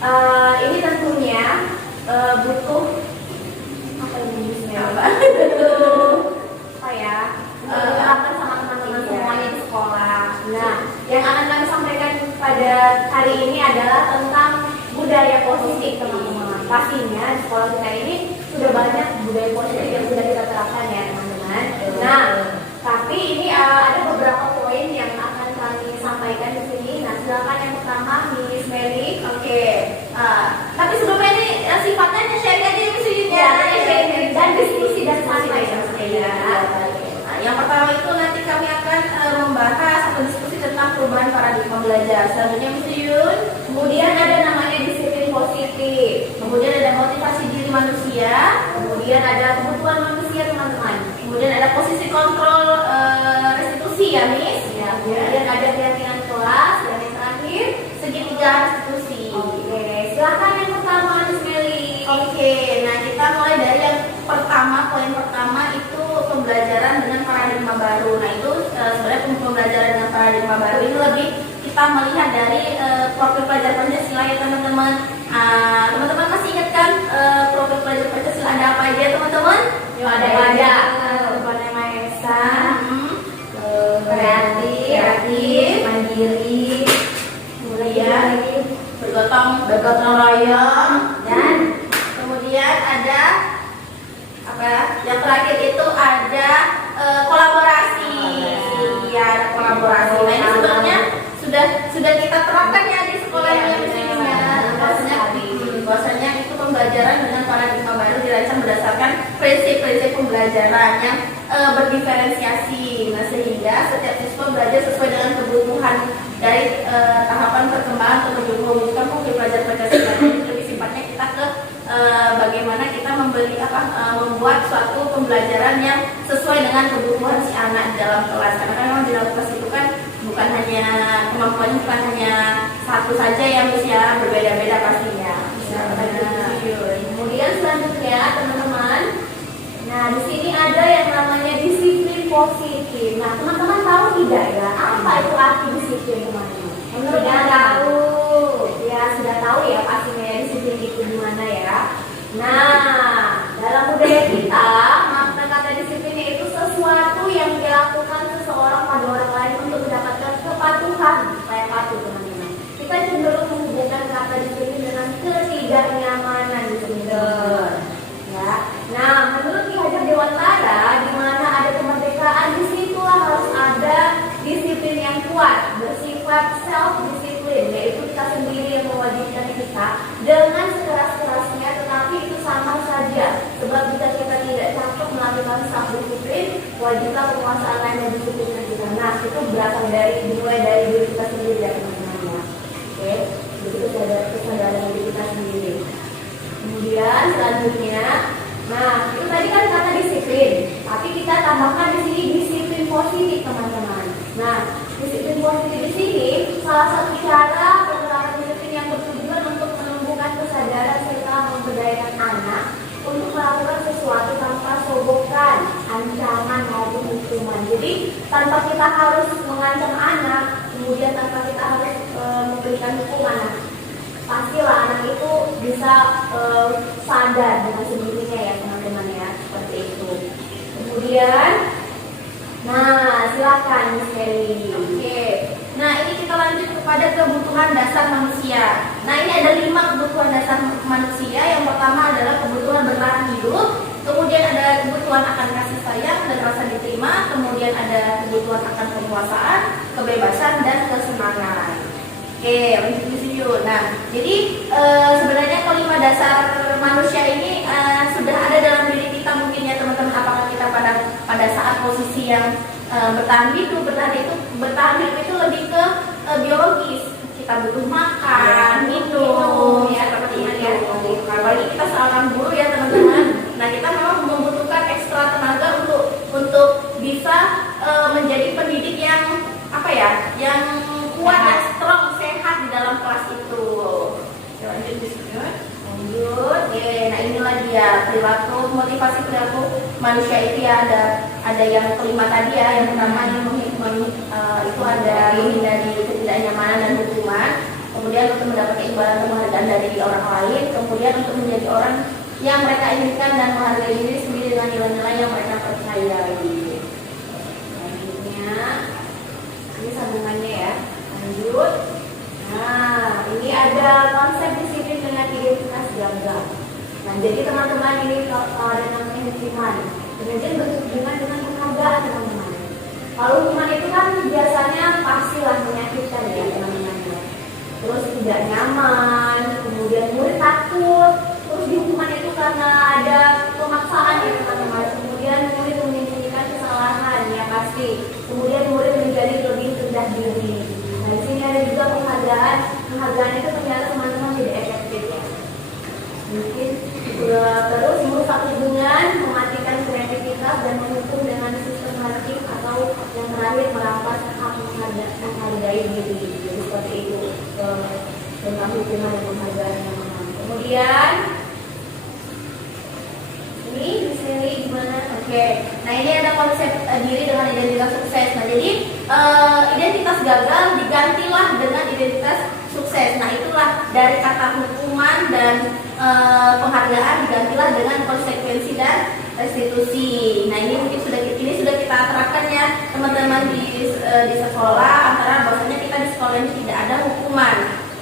Ini tentunya butuh apa ini butuh apa ya? Diterapkan sama teman-teman semuanya di sekolah. Nah, yang akan kami sampaikan pada hari ini adalah tentang budaya positif, teman-teman. Pastinya di sekolah kita ini sudah banyak budaya positif yang sudah kita terapkan ya, teman-teman. Nah, tapi ini ada beberapa poin yang akan kami sampaikan di sini. Nah, silakan yang pertama Miss Mary. Oke. Tapi sebelumnya ini sifatnya sharing aja Miss Yuyun ya. Dan diskusi dan santai ya. Yang pertama itu nanti kami akan membahas atau diskusi tentang perubahan paradigma belajar. Selanjutnya Miss Yuyun. Kemudian ada namanya disiplin positif. Kemudian ada motivasi diri manusia. Kemudian ada kebutuhan manusia, teman-teman. Kemudian ada posisi kontrol restitusi ya Miss. Ya, kemudian ada keyakinan kelas dan yang terakhir segitiga restitusi. Oke, silakan yang pertama Miss Meli. Oke, nah kita mulai dari yang pertama, poin pertama itu pembelajaran dengan paradigma baru. Nah itu sebenarnya pembelajaran dengan paradigma baru ini lebih kita melihat dari profil pelajar Pancasila ya teman-teman. Teman-teman masih ingat kan profil pelajar Pancasila ada apa aja teman-teman? Ada Depannya Maesa, kreatif, mandiri, kemudian bergotong royong, dan kemudian ada apa ya? Yang terakhir itu ada kolaborasi. Ya, ada kolaborasi. Nah ini sebenarnya sudah kita terapkan ya di sekolah ini bahwasanya itu pembelajaran dengan paradigma baru dirancang berdasarkan prinsip-prinsip pembelajaran yang berdiferensiasi. Nah sehingga setiap siswa belajar sesuai dengan kebutuhan dari tahapan perkembangan atau mewujudkan profil pelajar Pancasila. Jadi lebih sifatnya kita ke bagaimana kita membuat suatu pembelajaran yang sesuai dengan kebutuhan si anak di dalam kelas. Karena kan memang di dalam kelas itu kan bukan hanya kemampuannya bukan hanya satu saja yang bisa berbeda-beda pastinya. kemudian selanjutnya teman-teman. Nah di sini ada yang namanya disiplin positif. Nah teman-teman tahu tidak ya apa itu arti disiplin teman-teman? Menurut sudah tahu ya, sudah tahu ya pastinya ya disiplin itu gimana ya. Nah dalam budaya kita makna kata disiplin itu sesuatu yang dilakukan seseorang pada orang lain untuk mendapatkan kepatuhan supaya patuh teman-teman. Kita cenderung menghubungkan kata disiplin dengan ketidaknyamanan di sini ya. Nah menurut Ki Hajar Dewantara di mana ada kemerdekaan disitulah harus ada disiplin yang kuat bersifat self disiplin, yaitu kita sendiri yang mewajibkan kita dengan sekeras-kerasnya, tetapi itu sama saja sebab jika kita tidak cakap melakukan self disiplin wajiblah penguasaan lain yang disiplinkan kita. Nah itu berasal dimulai dari diri kita sendiri ya teman-teman ya. Oke, begitu kesadaran diri kita sendiri. Kemudian selanjutnya, nah itu tadi kan kata disiplin, tapi kita tambahkan di sini disiplin positif teman-teman. Nah disiplin positif di sini salah satu cara penerapan disiplin yang bertujuan untuk menumbuhkan kesadaran serta memberdayakan anak untuk melakukan sesuatu tanpa sogokan, ancaman maupun hukuman. Jadi tanpa kita harus mengancam anak, kemudian tanpa kita harus memberikan hukuman. Pastilah anak itu bisa sadar dengan sendirinya ya teman-teman ya, seperti itu. Kemudian, nah silakan Miss Mary. Oke. Nah ini kita lanjut kepada kebutuhan dasar manusia. Nah ini ada 5 kebutuhan dasar manusia. Yang pertama adalah kebutuhan bertahan hidup. Kemudian ada kebutuhan akan kasih sayang dan rasa diterima. Kemudian ada kebutuhan akan penguasaan, kebebasan dan kesenangan. Oke, lanjut Miss Yuyun. Nah, jadi sebenarnya kelima dasar manusia ini sudah ada dalam diri kita mungkin ya teman-teman. Apakah kita pada saat posisi yang bertahan hidup itu lebih ke biologis. Kita butuh makan, minum, ya seperti itu. Apalagi kita seorang guru ya teman-teman. Nah, kita memang membutuhkan ekstra tenaga untuk bisa menjadi pendidik yang yang kuat dan strong, sehat di dalam kelas itu. Lanjut di sini. Lanjut. Nah inilah dia perilaku, motivasi perilaku manusia itu ya, ada yang kelima tadi ya. Yang pertama itu ada menghindari ketidaknyamanan dan hukuman. Kemudian untuk mendapatkan imbalan penghargaan dari orang lain, kemudian untuk menjadi orang yang mereka inginkan dan menghargai diri sendiri dengan nilai-nilai yang mereka percayai. Selanjutnya, ini sambungannya ya. Lanjut. Nah, ini ada konsep disiplin dengan identitas gagah. Nah, jadi teman-teman ini ada namanya hukuman. Kemudian berhubungan dengan penghargaan teman-teman. Kalau hukuman itu kan biasanya pastilah menyakitkan ya teman-teman. Terus tidak nyaman, kemudian murid takut. Terus di hukuman itu karena ada pemaksaan ya teman-teman. Kemudian murid menyembunyikan kesalahan ya pasti. Kemudian murid menjadi lebih rendah diri. Nah, di sini ada juga penghargaan. Penghargaan itu ternyata teman-teman tidak efektif ya. Mungkin terus merusak hubungan, mematikan kreativitas dan menghukum dengan sistem hakim atau yang terakhir merampas hak menghargai diri. Jadi seperti itu tentang hukuman dan penghargaan yang menang. Kemudian ini di sini gimana? Oke. Nah, ini ada konsep diri dengan identitas sukses. Nah, jadi identitas gagal digantilah dengan identitas sukses. Nah, itulah dari kata hukuman dan penghargaan digantilah dengan konsekuensi dan restitusi. Nah, ini mungkin sudah kita terapkan ya teman-teman di sekolah, antara bahwasanya kita di sekolah ini tidak ada hukuman,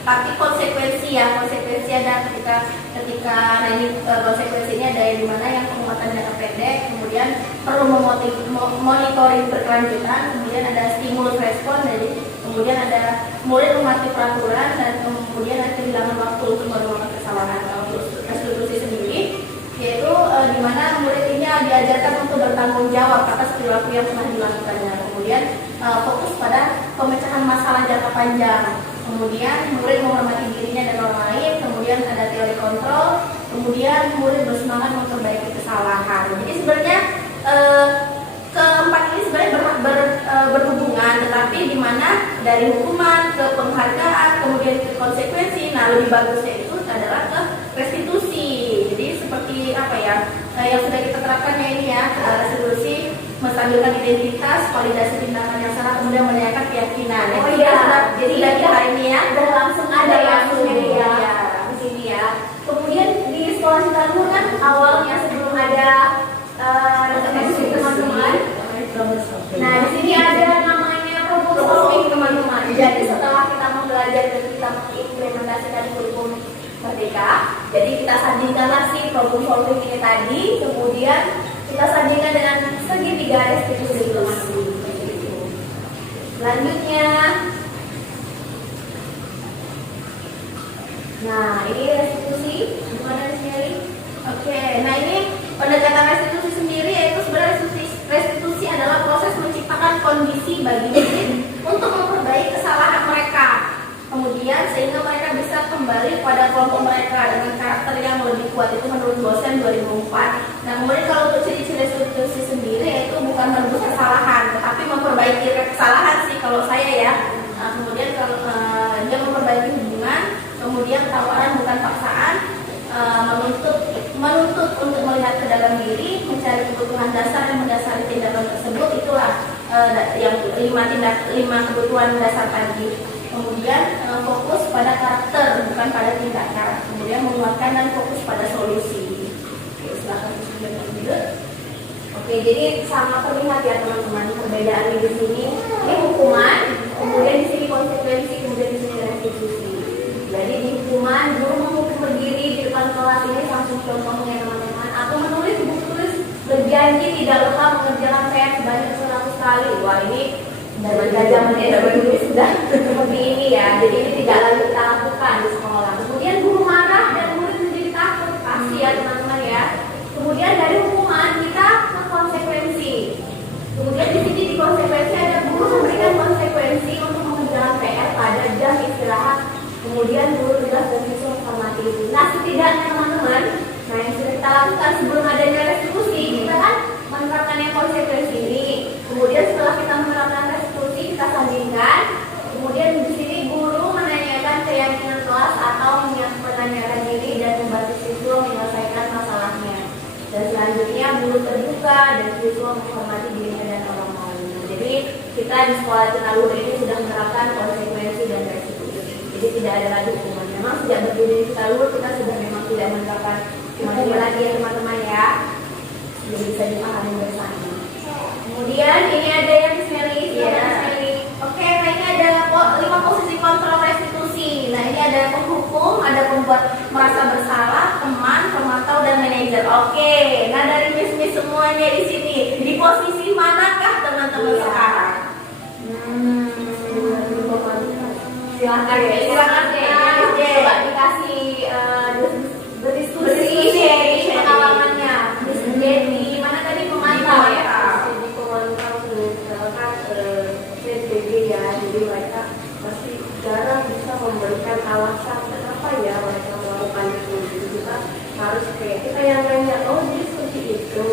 tapi konsekuensi ya, konsekuensi ada ketika nah ini konsekuensinya ada di mana yang penguatan jangka pendek, kemudian perlu monitoring berkelanjutan, kemudian ada stimulus respon, jadi kemudian ada murid mematuhi peraturan dan kemudian ada kehilangan waktu untuk melakukan kesalahan. Restitusi sendiri yaitu di mana murid ini diajarkan untuk bertanggung jawab atas perilaku yang pernah dilakukannya. Kemudian fokus pada pemecahan masalah jangka panjang. Kemudian murid menghormati dirinya dan orang lain. Kemudian ada teori kontrol. Kemudian murid bersemangat memperbaiki kesalahan. Jadi sebenarnya keempat ini sebenarnya berhubungan, tetapi di mana dari hukuman ke penghargaan, kemudian ke konsekuensi. Nah, lebih bagusnya itu adalah ke restitusi. Jadi seperti apa ya, yang sudah kita terapkan ya ini ya, restitusi menstabilkan identitas, validasi tindakan yang salah, kemudian menanyakan keyakinan. Oh iya, jadi kita ini ya udah langsung ada ya ya di sini ya. Kemudian di sekolah kita dulu kan awalnya sebelum ada rekomendasi teman-teman. Nah, di sini ada namanya problem solving teman-teman. Jadi setelah kita belajar dan kita mengimplementasikan kurikulum Merdeka, jadi kita sandingkanlah si problem solving ini tadi, kemudian kita sandingkan dengan segitiga restitusi teman-teman. Selanjutnya, nah ini restitusi gimana sendiri? Oke, nah ini pendekatan restitusi sendiri yaitu sebenarnya restitusi adalah proses menciptakan kondisi bagi murid untuk memperbaiki kesalahan mereka. Kemudian sehingga mereka bisa kembali pada kelompok mereka dengan karakter yang lebih kuat, itu menurut dosen 2004. Nah, kemudian kalau untuk ciri-ciri restitusi sendiri yaitu bukan menebus kesalahan, tetapi memperbaiki kesalahan sih kalau saya ya. Nah, kemudian kalau dia memperbaiki hubungan, kemudian tawaran bukan paksaan, menuntut untuk melihat ke dalam diri, mencari kebutuhan dasar yang mendasari tindakan tersebut. Itulah yang 5 kebutuhan dasar tadi. Kemudian fokus pada karakter bukan pada tindakan. Kemudian menguatkan dan fokus pada solusi. Oke, silakan lanjut. Oke, jadi sama terlihat ya teman-teman perbedaan di sini. Ini hukuman, kemudian di sini konsekuensi, kemudian di sini restitusi. Jadi di hukuman guru menghukum berdiri di depan kelas, ini langsung contohnya teman-teman. Atau menulis buku tulis berjanji tidak lupa mengerjakan PR sebanyak 100 kali. Wah, ini dari zaman dulu sudah seperti ini ya. Jadi ini tidak lagi kita lakukan di sekolah. Kemudian guru marah dan murid menjadi takut, pasti ya teman-teman ya. Kemudian dari hukuman kita ke konsekuensi. Kemudian di sini di konsekuensi ada guru memberikan konsekuensi untuk mengerjakan PR pada jam istirahat. Kemudian guru tugas dan siswa menghormati itu. Nah, setidaknya teman-teman, nah yang sudah kita lakukan sebelum adanya restitusi, kita kan menerapkan yang konsekuensi ini. Kemudian setelah kita menerapkan restitusi, kita sandingkan. Kemudian di sini guru menanyakan keyakinan kelas atau menanyakan diri dan membantu siswa menyelesaikan masalahnya. Dan selanjutnya guru terbuka dan siswa menghormati dirinya dan orang lain. Jadi kita di sekolah Cinaluhur ini sudah menerapkan konsekuensi dan restitusi. Jadi tidak ada lagi hukuman. memang sejak berdiri kita luhur kita sudah memang tidak menerapkan hukum lagi ya teman-teman ya. Jadi bisa dipahami bersama. Kemudian ini ada yang Oke, nah ini ada 5 posisi kontrol restitusi. Nah ini ada penghukum, ada pembuat merasa bersalah, teman, pemantau, dan manajer. Oke, nah dari miss semuanya di sini, di posisi manakah teman-teman sekarang? Silakan ya, coba dikasih berdiskusi pengalamannya. Jadi mana tadi pemantau ya? Jadi pemantau misalkan PSBB ya, jadi mereka masih jarang bisa memberikan alasan kenapa ya mereka melakukan itu. Jadi kita harus kayak kita yang nanya, oh jadi seperti itu,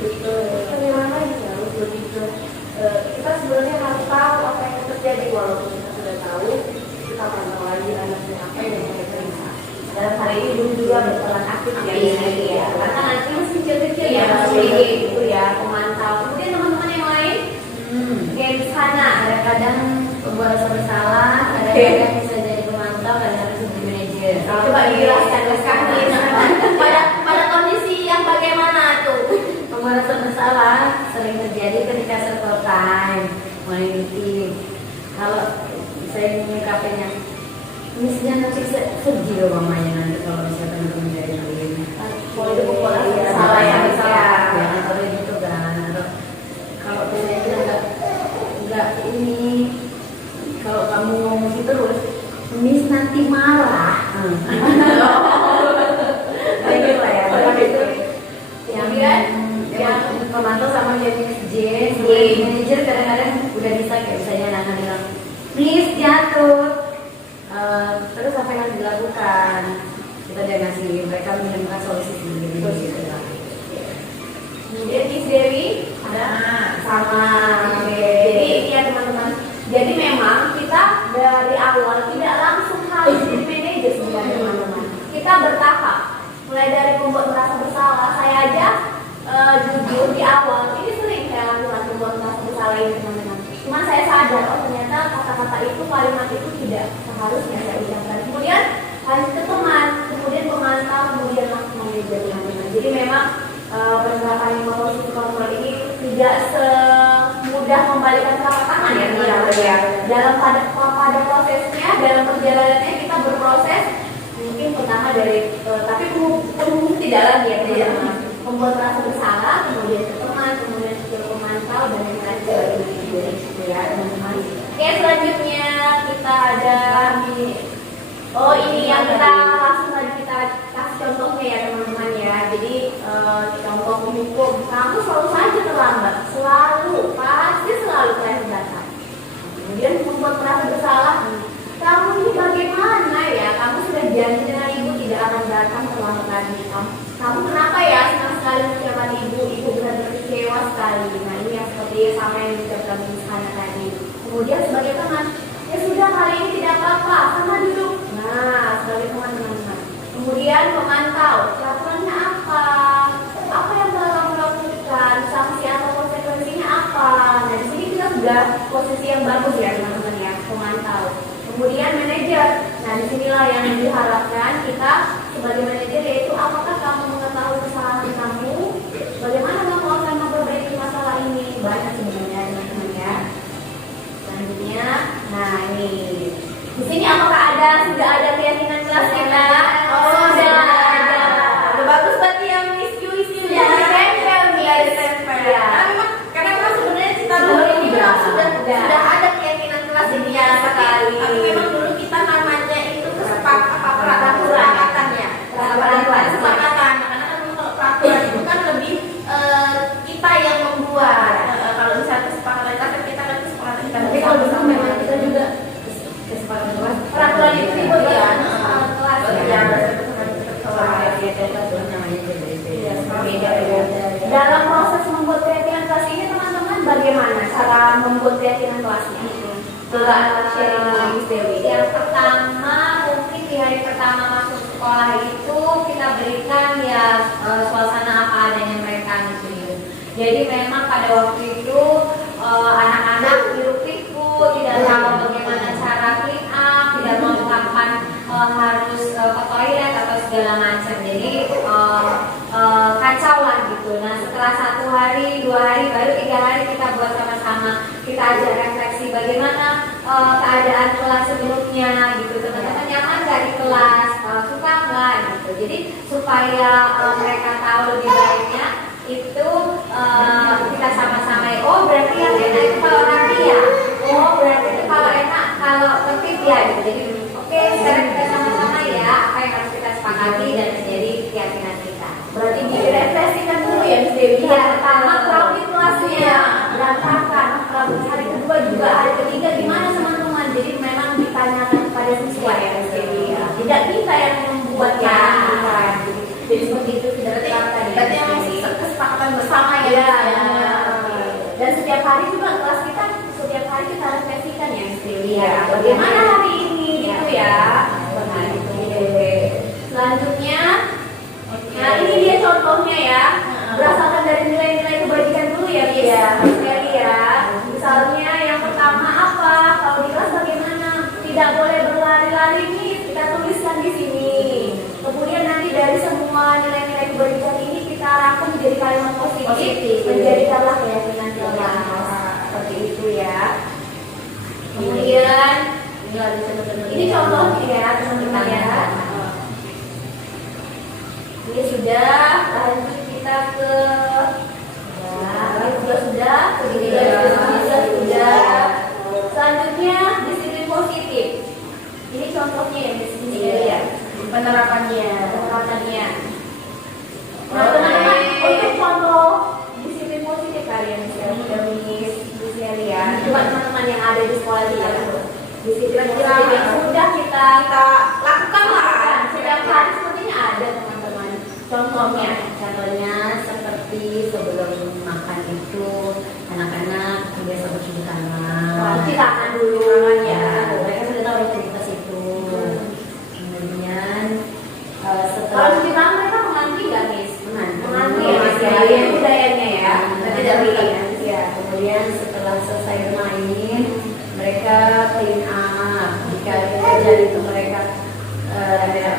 gitu. Bagaimana ya harus lebih ke kita sebenarnya harus tahu apa yang terjadi walaupun kita sudah tahu, kita pantau lagi anaknya apa yang mereka bisa. Dalam hari ini belum juga berperan aktif ya, karena nanti masih kecil-kecil ya, Iya, masih betul. gitu ya, pemantau. Kemudian teman-teman yang lain, kayak di sana, Kadang pembuat rasa bersalah, kadang-kadang bisa jadi pemantau, kadang-kadang bisa jadi manajer. coba dijelaskan ke kami. Pada kondisi yang bagaimana tuh? Pembuat rasa bersalah sering terjadi ketika circle time, mulai meeting. Kalau saya menyikapinya, misalnya nanti sedih loh mamanya nanti kalau misalnya teman-teman dari ini. Kalau itu pembuat rasa Iya, bersalah ya, ya, atau gitu kan. Atau kalau misalnya enggak ini, kalau kamu ngomong gitu terus, Miss nanti marah. Kayak gitu lah ya. Yang pemantau sama jadi Miss J, manajer kadang-kadang udah bisa kayak misalnya anak bilang, Miss jatuh. Terus apa yang dilakukan? Kita udah ngasih mereka menemukan solusi sendiri. Kemudian Miss Dewi ada sama. Jadi ini ya teman-teman. Jadi memang kita dari awal tidak langsung harus jadi manajer sebenarnya teman-teman. Kita bertahap. Mulai dari pembuat merasa bersalah. Saya aja jujur di awal ini sering saya lakukan pembuat merasa bersalah ini teman-teman. Cuma saya sadar oh ternyata kata-kata itu, kalimat itu tidak seharusnya saya ucapkan. Kemudian lanjut ke teman, kemudian pemantau, kemudian langsung manajer teman-teman. Jadi memang penerapan posisi kontrol ini tidak semudah membalikan telapak tangan ya teman-teman ya. Dalam pada prosesnya, dalam perjalanannya kita berproses mungkin pertama dari tapi penghubung tidak lagi ya teman-teman. Membuat rasa bersalah, kemudian ke teman, kemudian ke pemantau dan yang lain gitu ya teman-teman. Oke, selanjutnya kita ada ini yang kita langsung tadi kita kasih contohnya ya teman-teman ya. Jadi contoh penghukum, kamu selalu saja terlambat, pasti selalu kalian datang. Kemudian membuat merasa bersalah, kamu ini bagaimana ya? Kamu sudah janji dengan ibu tidak akan datang terlambat lagi. Kamu kenapa ya senang sekali mengucapkan ibu benar-benar kecewa sekali. Nah ini yang seperti sama yang diucapkan misalnya tadi. Kemudian sebagai teman, ya sudah hari ini tidak apa-apa, sama duduk. Nah sebagai teman-teman. Kemudian pemantau, laporannya apa? Apa yang telah kamu lakukan? Sanksi atau konsekuensinya apa? Nah di sini kita sudah posisi yang bagus ya teman-teman ya, pemantau. Kemudian manajer. Nah disinilah yang diharapkan kita sebagai manajer yaitu apakah kamu mengetahui kesalahan kamu? Bagaimana kamu akan memperbaiki masalah ini? Banyak sebenarnya teman-teman ya. Selanjutnya, nah ini di sini apakah sudah ada keyakinan kelas kita? Oh sudah ada. Udah bagus berarti yang Miss Yuis ya. Karena memang sebenarnya kita dulu ini sudah ada keyakinan kelas ini ya sekali. Tapi memang dulu kita namanya itu kesepakatan ya. Kesepakatan. Karena kan kalau peraturan itu kan lebih kita yang membuat. Kalau misalnya kesepakatan kita kan kesepakatan kita. Tapi kalau bisa memang kita juga kesepakatan kelas. Peraturan itu dibuat ya. Kelas ya. Dalam proses membuat keyakinan kelas ini teman-teman bagaimana cara membuat keyakinan kelasnya? Coba sharing dengan Miss Dewi. Yang pertama mungkin di hari pertama masuk sekolah itu kita berikan ya suasana apa adanya mereka gitu. Jadi memang pada waktu itu anak-anak hiruk pikuk tidak tahu bagaimana cara clean up, tidak tahu kapan harus segala macam. Jadi kacau lah gitu. Nah setelah 1 hari, 2 hari, baru 3 hari kita buat sama-sama. Kita ajar refleksi bagaimana keadaan kelas sebelumnya gitu. Teman-teman nyaman nggak di kelas, suka nggak gitu. Jadi supaya mereka tahu lebih baiknya itu kita sama-sama. Oh berarti yang enak itu kalau rapi ya. Oh berarti itu kalau enak kalau tertib ya gitu. Jadi oke, sekarang kita sama-sama ya apa yang harus kita sepakati dan menjadi keyakinan kita. Berarti direfleksikan dulu ya Miss Dewi. Iya, Pertama crowded kelasnya berantakan, crowded hari kedua juga, hari ketiga gimana teman-teman. Jadi memang ditanyakan kepada siswa ya Miss Dewi. Tidak kita yang membuat Ya. Jadi seperti itu tidak terkata. Berarti yang kesepakatan bersama ya. Iya, Miss ya. benar. Dan setiap hari juga kelas kita setiap hari kita refleksikan ya Miss Dewi. Iya, Bagaimana hari ini gitu ya. Benar itu. Selanjutnya, nah ini dia contohnya ya, berdasarkan dari nilai-nilai kebajikan dulu ya, Miss Meli ya. Misalnya yang pertama apa? Kalau di kelas bagaimana? Tidak boleh berlari-lari nih, kita tuliskan di sini. Kemudian nanti dari semua nilai-nilai kebajikan ini kita rangkum menjadi kalimat positif, menjadikanlah keyakinan kelas. Seperti itu ya. Kemudian ini contohnya ya teman-teman ya. Ini sudah, lanjut kita ke ini sudah, sudah. Selanjutnya disiplin positif. Ini contohnya ya di sini ya. Penerapannya. Nah teman-teman untuk contoh disiplin positif kalian bisa lihat. Coba teman-teman yang ada di sekolah kita disiplin positif yang sudah kita lakukan lah. Setiap hari sepertinya ada teman-teman. Contohnya seperti sebelum makan itu anak-anak biasa bercuci tangan. cuci tangan dulu Ya, mereka sudah tahu rutinitas itu. Kemudian kalau setelah cuci tangan mereka menganti nggak Miss? Menganti ya Miss ya. Iya. Ini budayanya ya. Nanti Dari ya, kemudian setelah selesai bermain, mereka clean up. Jika ada kerjaan itu mereka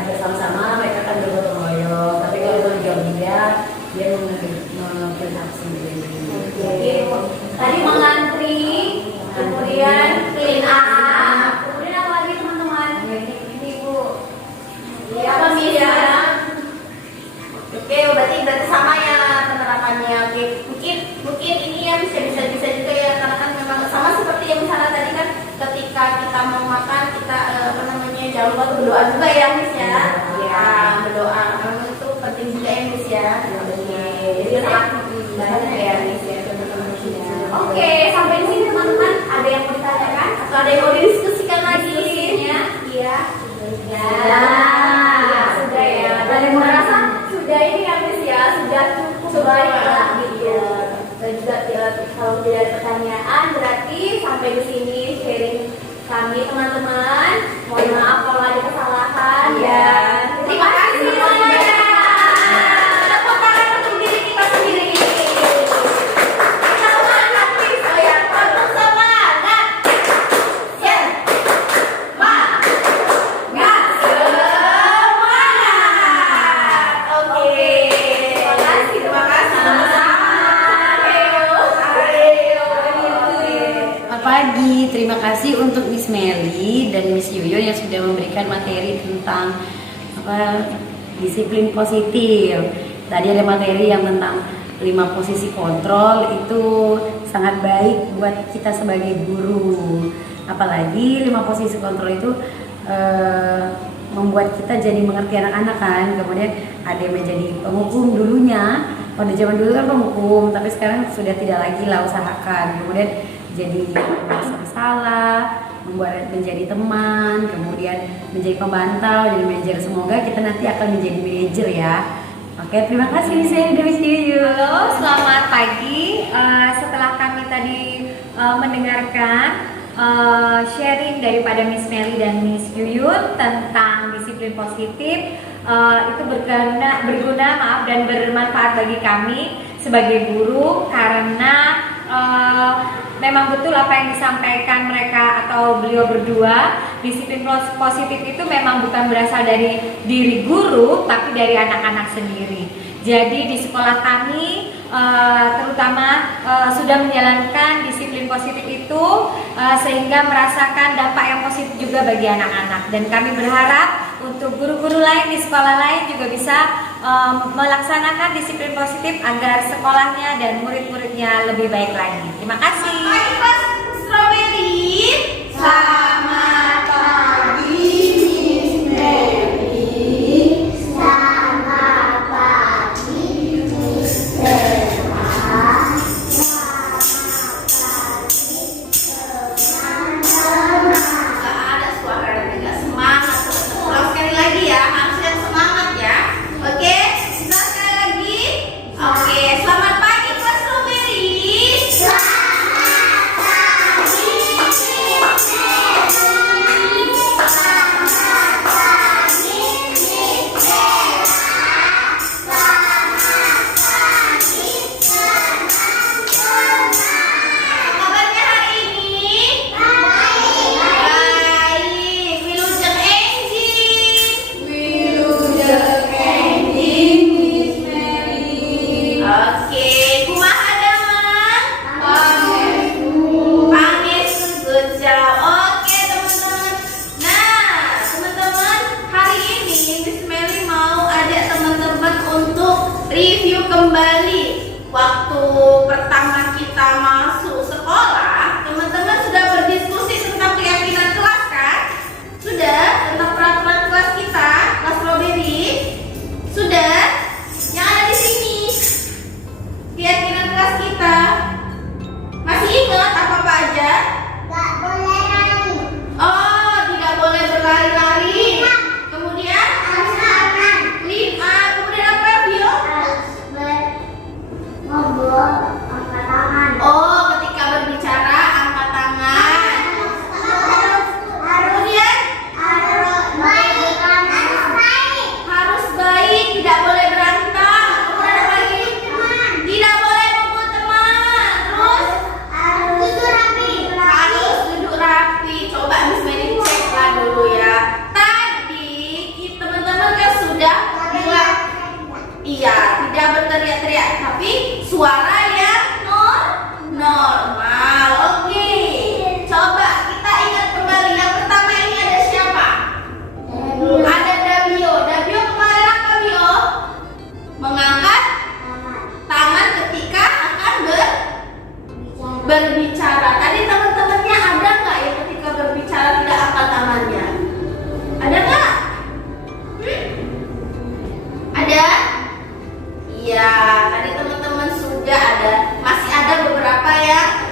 bersama-sama, mereka akan bergotong royong. Tapi kalau berjauh dia clean up sendiri. Oke. Tadi mengantri, kemudian clean up, kemudian apa lagi teman-teman? Ini Bu. Iya apa Miss ya? Oke, berarti sama ya penerapannya. Oke, mungkin ini ya bisa juga ya karena kan memang sama seperti yang misalnya tadi kan ketika kita mau makan kita jangan lupa untuk berdoa juga ya Miss ya. Iya, berdoa. Karena itu penting juga ya Miss ya. Jadi sangat banyak ya Miss ya teman-teman ya. Oke, sampai di sini teman-teman ada yang mau ditanyakan atau ada yang mau didiskusikan lagi? Diskusinya? Iya. Sudah ya. Dan yang merasa sudah ini ya Miss ya, sudah cukup baik lah gitu. Dan juga kalau tidak ada pertanyaan berarti sampai di sini sharing kami teman-teman. Mohon maaf kalau ada kesalahan ya. Terima kasih semuanya. Tepuk tangan untuk diri kita sendiri. Semangat Miss. Oh ya, tetap semangat. Ya. Semangat. Oke. Terima kasih. Selamat pagi, terima kasih untuk Miss Meli dan Miss Yuyo yang sudah memberikan materi tentang disiplin positif. Tadi ada materi yang tentang 5 posisi kontrol, itu sangat baik buat kita sebagai guru. Apalagi 5 posisi kontrol itu membuat kita jadi mengerti anak-anak kan. Kemudian ada yang menjadi penghukum dulunya. Pada zaman dulu kan penghukum, tapi sekarang sudah tidak lagi lah, usahakan. Kemudian jadi masalah, membuat menjadi teman, kemudian menjadi pemantau, jadi manajer. Semoga kita nanti akan menjadi manajer ya. Oke, terima kasih Miss Meli dan Miss Yuyu. Halo, selamat pagi. Setelah kami tadi mendengarkan sharing daripada Miss Meli dan Miss Yuyun tentang disiplin positif, itu berguna dan bermanfaat bagi kami sebagai guru karena memang betul apa yang disampaikan mereka atau beliau berdua. Disiplin positif itu memang bukan berasal dari diri guru, tapi dari anak-anak sendiri. Jadi di sekolah kami terutama sudah menjalankan disiplin positif itu sehingga merasakan dampak yang positif juga bagi anak-anak. Dan kami berharap untuk guru-guru lain di sekolah lain juga bisa melaksanakan disiplin positif agar sekolahnya dan murid-muridnya lebih baik lagi. Terima kasih. Pagi kelas Strawberry. Selamat pagi Miss Mary. Selamat pagi, Miss Bella. Gak ada suaranya, gak semangat teman-teman. Ulang sekali lagi ya, harus yang semangat ya. Oke, bisa sekali lagi. Oke, selamat pagi kelas Strawberry. Selamat pagi, Miss Mary. Selamat pagi, Miss Bella. Selamat pagi, teman-teman. Kabarnya hari ini? Baik. Wilujeng enjing. Wilujeng enjing Miss Mary. Oke, kumaha damang? Pangestu, good job. Oke teman-teman. Nah, teman-teman, hari ini Miss Mary mau ajak teman-teman untuk review kembali. Waktu pertama kita masuk sekolah, teman-teman sudah berdiskusi tentang keyakinan kelas kan? Sudah? Tentang peraturan kelas kita, kelas Strawberry? Sudah? Yang ada di sini. Keyakinan kelas kita. Masih ingat apa-apa aja? Gak boleh nangis. Oh, tidak boleh berlari-lari. Kemudian? Harus aman. Kemudian apa, Vio? Harus ngobrol, angkat tangan. Oh, ketika berbicara angkat tangan. Kemudian harus baik, tidak boleh berantem. Kemudian apa lagi? Tidak boleh memukul teman. Terus harus duduk rapi. Coba Miss Mary ceklah dulu ya. Tadi teman-teman kan sudah bilang, iya, tidak berteriak-teriak, tapi suara yang normal. Oke. Coba kita ingat kembali. Yang pertama ini ada siapa? Ada Dabio. Dabio kemarin apa, Bio? Mengangkat tangan ketika akan berbicara. Tadi teman-temannya ada nggak yang ketika berbicara tidak angkat tangannya? Ada nggak? Ada? Iya, tadi teman-teman sudah ada. Masih ada beberapa yang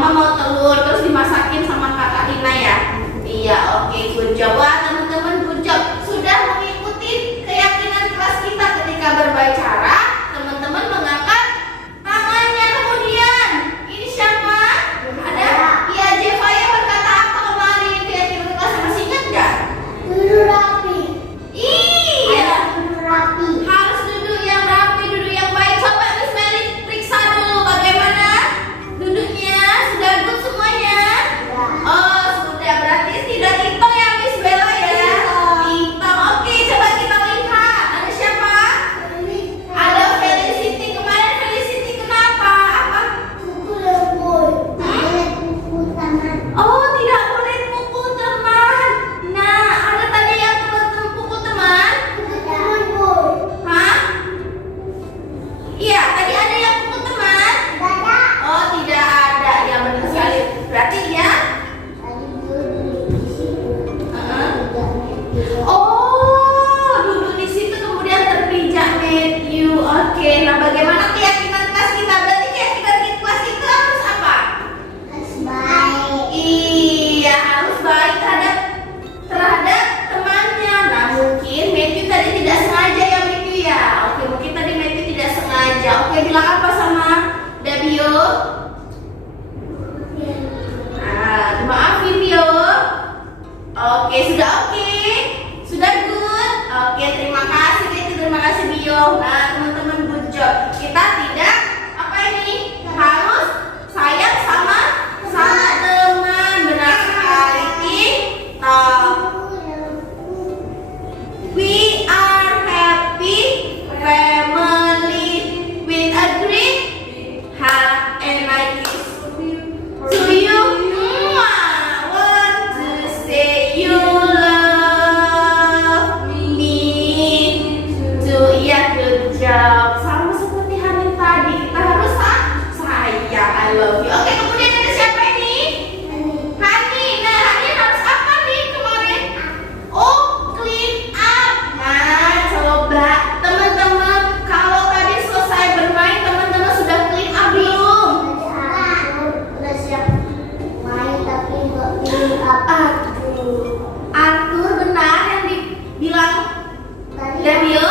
Mama mau telur terus dimasakin sama Kakak Ina ya. Iya, oke, good job. Wah, teman-teman, good job. Sudah mengikuti keyakinan kelas kita ketika berbicara. Teman-teman mengangkat tangannya kemudian. Ini siapa? Ada? Iya, Jevaya berkata apa kemarin keyakinan kelas, masih ingat nggak? Duduk rapi. Iya. Duduk rapi. Harus duduk yang rapi, duduk yang baik. Coba Miss Mary periksa dulu bagaimana duduknya. Sudah good semuanya? Oh, sudah. Berarti tidak hitung ya Miss Bella ya? Hitung. Oke, coba kita lihat. Ada siapa? Ada Felicity. Kemarin Felicity kenapa? Apa? Buku lembut. Buku tangan. Oh, tidak boleh pukul teman. Nah, ada tadi yang teman-teman pukul teman? Lembut. Hah? Iya, tadi ada yang pukul teman? Dada. Oh, tidak ada. Ya, benar sekali. Berarti dia? Tadi duduk di situ. Heeh. Tidak. Oh, duduk di situ kemudian terpijak Matthew. Oke, nah bagaimana keyakinan kelas kita? Berarti keyakinan kelas itu harus apa? Harus baik. Iya, harus baik terhadap temannya. Nah, mungkin Matthew tadi tidak sengaja ya Matthew ya. Oke, mungkin tadi Matthew tidak sengaja. Oke, bilang apa sama Dabio? Maaf Vivio. Oke, sudah oke. Sudah good. Oke, terima kasih Betty, terima kasih Bio. Nah, teman-teman, good job. Kita tidak apa ini? Harus sayang sama teman. Benar sekali. We are happy family with a great heart and I kiss to you. Want to say you love me too. Yeah, good job. Sama seperti Hanin tadi, kita harus sayang. I love you. Oke, kemudian ada siapa ini? Hani. Nah, Hani harus apa nih kemarin? Oh, clean up. Nah, coba teman-teman, kalau tadi selesai bermain, teman-teman sudah clean up belum? Udah siap main tapi nggak pilih apa. Arthur benar yang dibilang Tadi Dabio?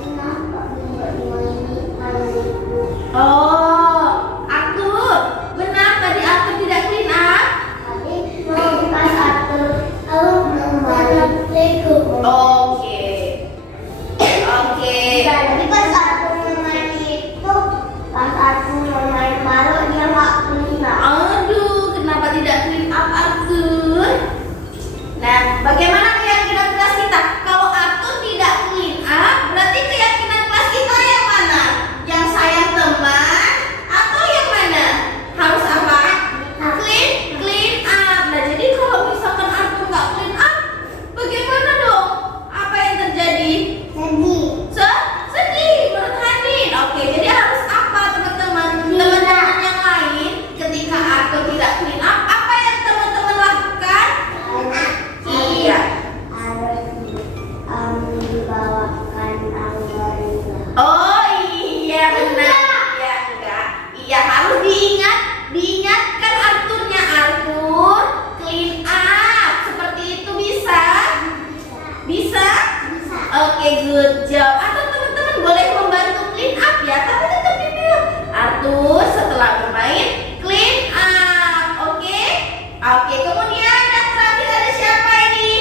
kenapa nggak dimainin main itu? Oh, Arthur benar tadi Arthur tidak clean up. Tadi mau pas aku main Lego. Oke. Oke. Tadi pas aku main itu, pas aku main baru dia nggak pilih. Aduh, kenapa tidak clean up Arthur? Nah, bagaimana keyakinan kelas kita? Kalau Arthur tidak clean up, berarti keyakinan kelas kita yang mana? Yang sayang teman atau yang mana? Harus apa? Clean up. Nah, jadi kalau misalkan Arthur nggak clean up, bagaimana dong? Apa yang terjadi? Sedih. Sedih menurut Hanin. Oke, jadi harus apa teman-teman? Teman-teman yang lain ketika Arthur tidak clean up, apa yang teman-teman lakukan? Iya. Harus dibawakan anggaran. Oh iya benar. Iya enggak. Iya harus diingatkan Arthurnya. Arthur clean up. Seperti itu bisa? Bisa? Oke, good job. Atau teman-teman boleh membantu clean up ya, tapi tetap dibilang Arthur setelah bermain clean up. Oke? Oke, kemudian yang terakhir ada siapa ini?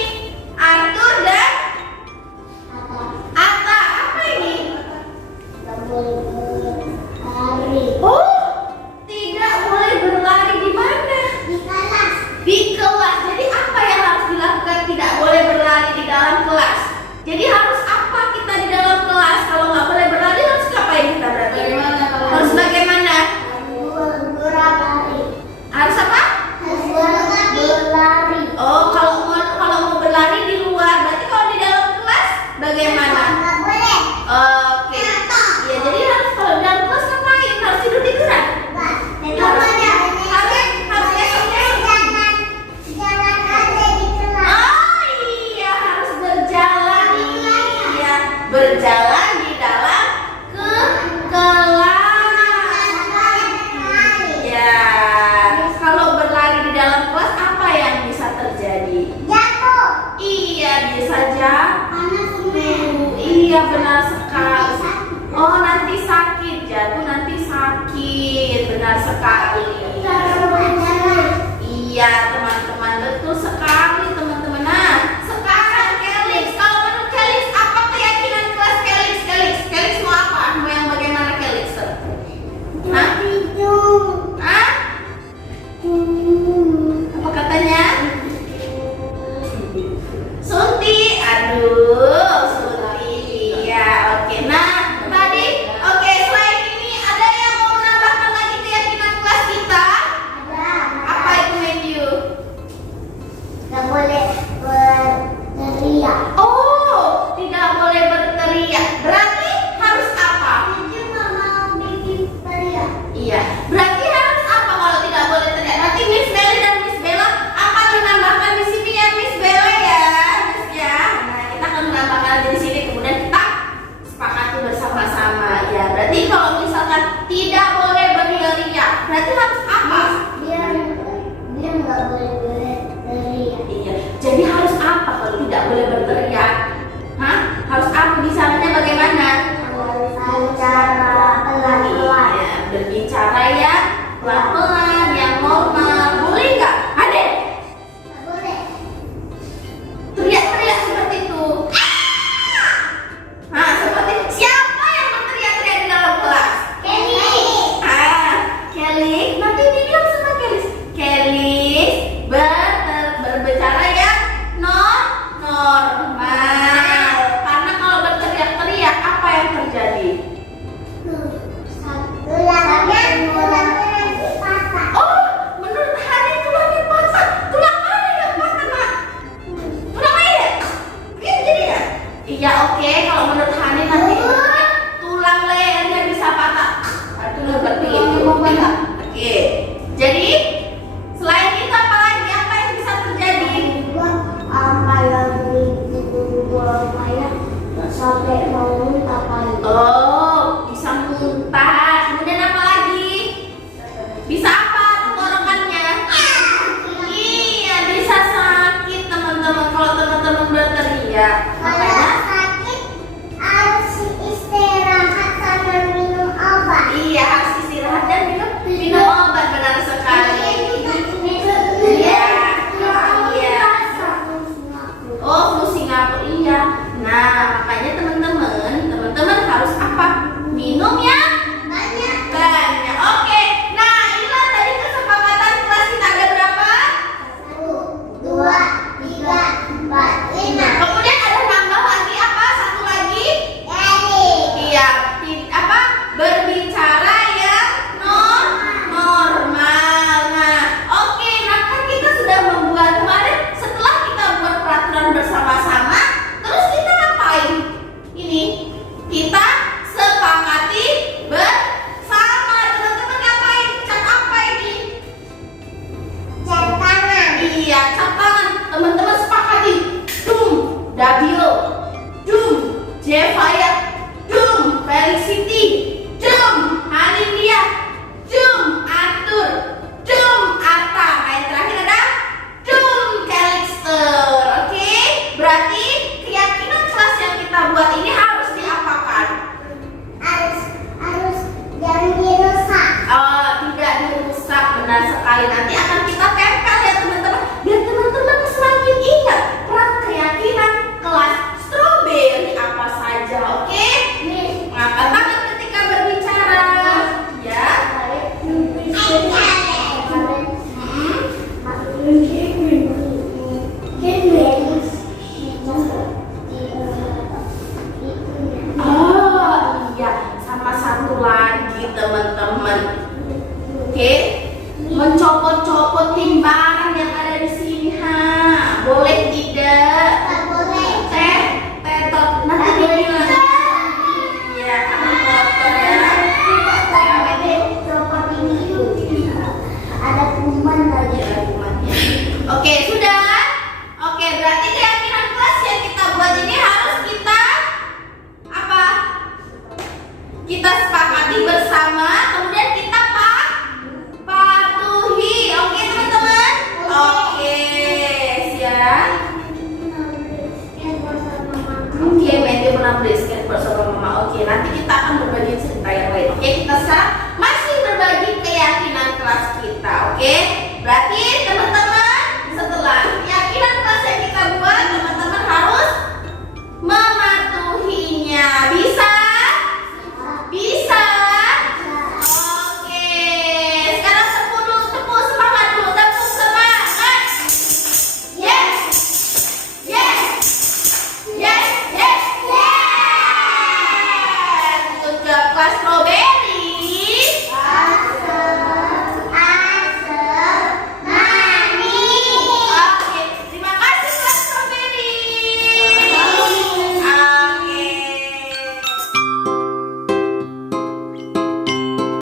Arthur dan Atta. Apa ini? Oh, tidak boleh berlari di mana? Di kelas. Jadi apa yang harus dilakukan? Tidak boleh berlari di dalam kelas. Jadi harus apa kita di dalam kelas? Kalau nggak boleh berlari harus ngapain kita berarti? Harus bagaimana? benar sekali. Iya teman-teman, betul sekali teman-teman. Nah sekarang Kelix, kalau menurut Kelix apa keyakinan kelas Kelix? Kelix mau apa? Mau yang bagaimana Kelix? Hah? Hah? Apa katanya? Sunti, aduh, Sunti, ya, oke. Nah, tadi, oke, selain ini ada yang mau menambahkan lagi keyakinan kelas kita? Apa itu Matthew? Nggak boleh berteriak. Oh, tidak boleh berteriak. Berarti harus apa? Jadi nggak mau bikin teriak. Iya, berarti harus apa kalau tidak boleh teriak? Nanti Miss Belly dan Miss Bella akan menambahkan di sini ya Miss Bella ya, Miss ya. Nah, kita akan menambahkan di sini kemudian kita sepakati bersama-sama ya. Berarti kalau misalkan tidak boleh berteriak, berarti harus apa? Dia nggak boleh berteriak. Iya. Jadi harus apa kalau tidak boleh berteriak? Hah? Harus apa? Bicaranya bagaimana? Bicara pelan-pelan. Iya, berbicara ya pelan-pelan, yang normal. Boleh nggak? Ade? Nggak boleh. Teriak-teriak seperti itu. Nah, seperti siapa yang berteriak-teriak di dalam kelas? Kenny. Kelly, nanti dibilang sama Kelly. Kelly berbicara yang normal. Karena kalau berteriak-teriak apa yang terjadi? Tulangnya patah. Oh, menurut Hani tulangnya patah. Tulang mana yang patah, Nak? Tulang leher. Begitu jadi ya? Iya, oke. Kalau menurut Hani nanti tulang lehernya bisa patah. Aduh, berarti ini mau patah. Oke. Jadi, selain itu apa lagi? Apa yang bisa terjadi? Sampai mau muntah kali. Oh, bisa muntah. Kemudian apa lagi? Bisa apa tenggorokannya? Iya, bisa sakit teman-teman kalau teman-teman berteriak. Kalau Makanya sakit harus istirahat sama minum obat. iya harus istirahat dan minum obat, benar sekali. Iya, iya. Oh, flu Singapura, iya. Nah, makanya teman-teman harus apa? Minum ya Banyak. banyak. Oke. Nah, inilah tadi kesepakatan kelas kita ada berapa? 1, 2, 3, 4, 5. Kemudian ada nambah lagi apa? Satu lagi? Jadi, Iya, apa? Berbicara yang normal. Nah, oke. Nah, kan kita sudah membuat kemarin setelah kita buat peraturan bersama-sama, terus kita ngapain? Ini kita sepakati bersama. Teman-teman ngapain? Cat apa ini? cat tangan. Iya, cat tangan. Teman-teman sepakati. Dum, Dabio. Dum, Jevaya. Dum, Felicity. Dum, Hanindia. Dum, Arthur. Dum, Atta. Nah, yang terakhir ada Dum, Calixter. Oke? Berarti keyakinan kelas yang kita buat ini harus diapakan? Harus jangan dirusak. Oh, tidak dirusak, benar sekali. Nanti akan kita tempel ya teman-teman, biar teman-teman semakin ingat peran keyakinan kelas strawberry apa saja. Oke? Angkat tangan ketika berbicara. Ya. Oh iya, sama satu lagi teman-teman. Oke, mencopot-copot timbangan.